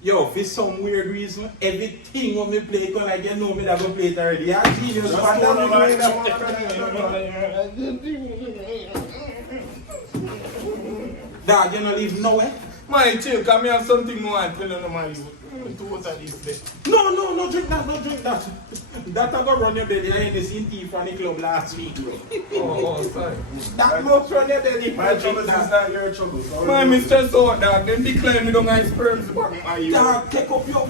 Yo, for some weird reason, everything when me play, cause like you know me that go play it already. Yeah, genius. Dog, you not leave nowhere. My chill, come here, have something more and tell you, man. No, drink that, no drink that. That I got run your belly. I ain't the same tea from the club last week, bro. Oh, sorry. That must run your belly. My trouble is not your trouble. Man, me stress out, dog. Then decline me down my sperms back, my youth. Dog, take up your...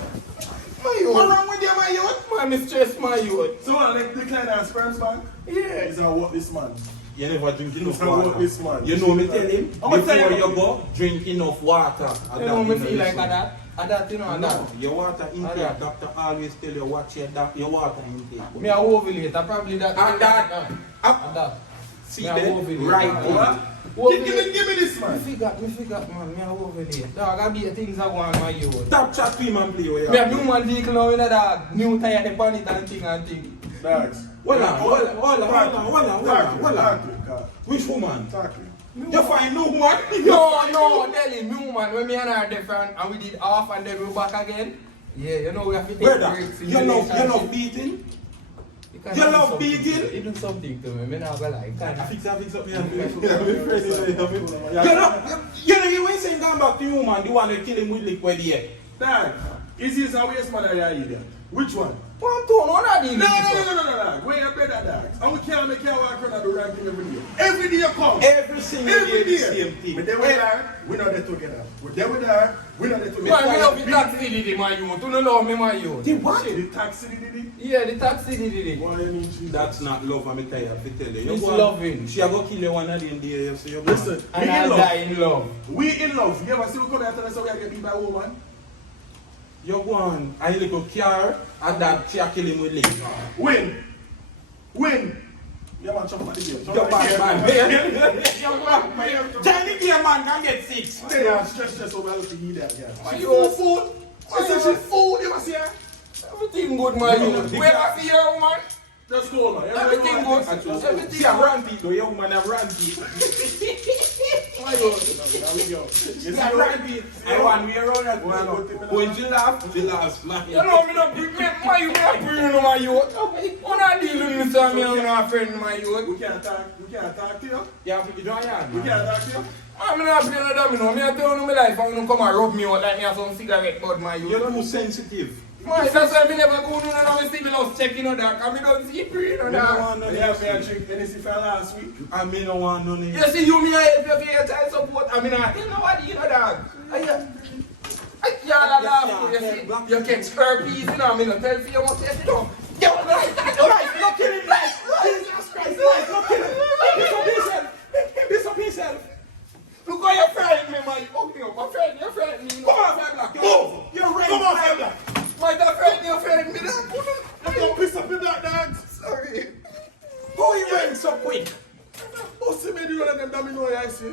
My youth. What wrong with you, my youth? Man, me stress my youth. So what, like decline our sperms man? Yeah. Is that what this man? You never drink enough How about water. this man? You know me tell him, I'ma before tell you you go, drink enough water. You know me feel like that. That, you know, No, that. your water intake, that. doctor always tell you watch your water intake. Me a ovulate, I probably that. And that. And that. See Me a there? ovulate. Right. What? Give me this Me man. forgot, man. Me a ovulate. Dog, I be things I want my youth. Stop chat to him and play with you. Me a new man vehicle now, you know, dog. New tire, the bonnet and thing. Dogs. Hold on. Which woman? Talking. You find no one? No, Nelly, new man. When me and her different and we did half and then we back again. Yeah, you know we have to take Brother, breaks. you love beating? You love beating? You do something to me, me not gonna lie. Fix up me and you ain't saying going back to you, man. The one that kill him with liquid here. Dad, is this a waste man or you idiot? Which one? One two, one of these. No. Where you better dogs? And we can't make you walk around and do right thing every day. Every day you come. Every single day the day. same thing. But then with her, we're not there together. We're there with her, we're not there together. Man, me love the taxi did it, my youth. You don't love me, my youth. The what? The taxi did it? Yeah, the taxi did it. Why you mean she? That's not love, I'm tell you, I tell you. It's loving. She a go kill you one of them days, so you go. Listen, And we I in die love. in love. We in love. You ever see we come here and tell us how we get beat by a woman? You go on, I little car, and that she a kill him with leg. Win. You want to jump at the game? You bad man. You bad man. Johnny Deere man can get 6. Stay on stress over to heal that girl. My She youth. food. I said she food. You ever see her? Everything good, my youth. Where I see her, woman? Just go on. Everything good. Everything She a good. run people, your woman a run people. My God. There we go. You see She a how- run people. I want me around that Well, man. good thing When she laughs, man. You know me not bring me, my youth, me not bring no my youth. When I deal with me, so me and a friend, my youth. We can't talk to you. You have to join her. We can't talk to you. I'm not playing with them, you know. Me I tell you my life, I'm gonna come and rub me out like me have some cigarette bud, my youth. You're too sensitive. Man, that's why me never go no and I see me lost checking on that, and me don't see free on You don't that. want none Yeah, of me and this. drink Hennessy for last week. I mean, don't want none of You this. see, you me I help you for your child support, I mean I tell nobody, you know that. Y'all laugh, you see, you catch herpes, you know, I mean I tell you must get it up. Yo, right, look kill him, right. Jesus Christ, right, look kill him. Piss up himself. Look how you frighten me, man. Okay, my friend, you frighten me. Come on, Fire Black. Move. You're right. Come on, Fire Black. My friend, you frighten me. Don't piss up your black dogs. Sorry. Who you went so quick? Oh, see me do one of them domino I see.